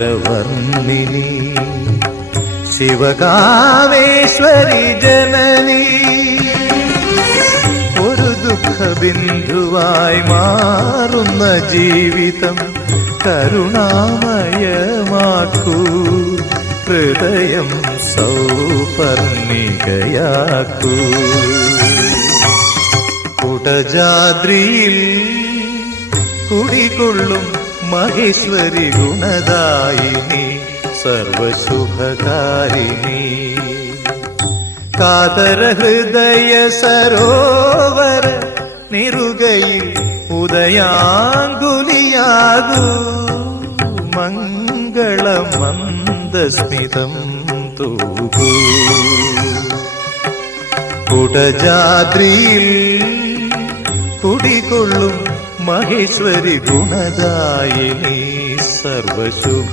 വർണ്ണിനി ശിവകാമേശ്വരി ജനനി ഒരു ദുഃഖബിന്ദുവായി മാറുന്ന ജീവിതം കരുണാമയമാക്കൂ, ഹൃദയം സൗപർണികയാക്കൂ. കുടജാദ്രിയിൽ കുടികൊള്ളും മഹേശ്വരി ഗുണദായിനി സർവശുഭകാരിണി. കാതര ഹൃദയ സരോവര നിറുകയിൽ ഉദയാങ്കുലിയാകൂ, മംഗളമന്ദസ്മിതം തൂകൂ. കുടജാദ്രിയിൽ കുടികൊള്ളും മഹേശ്വരി ഗുണദായിനി സർവശുഭ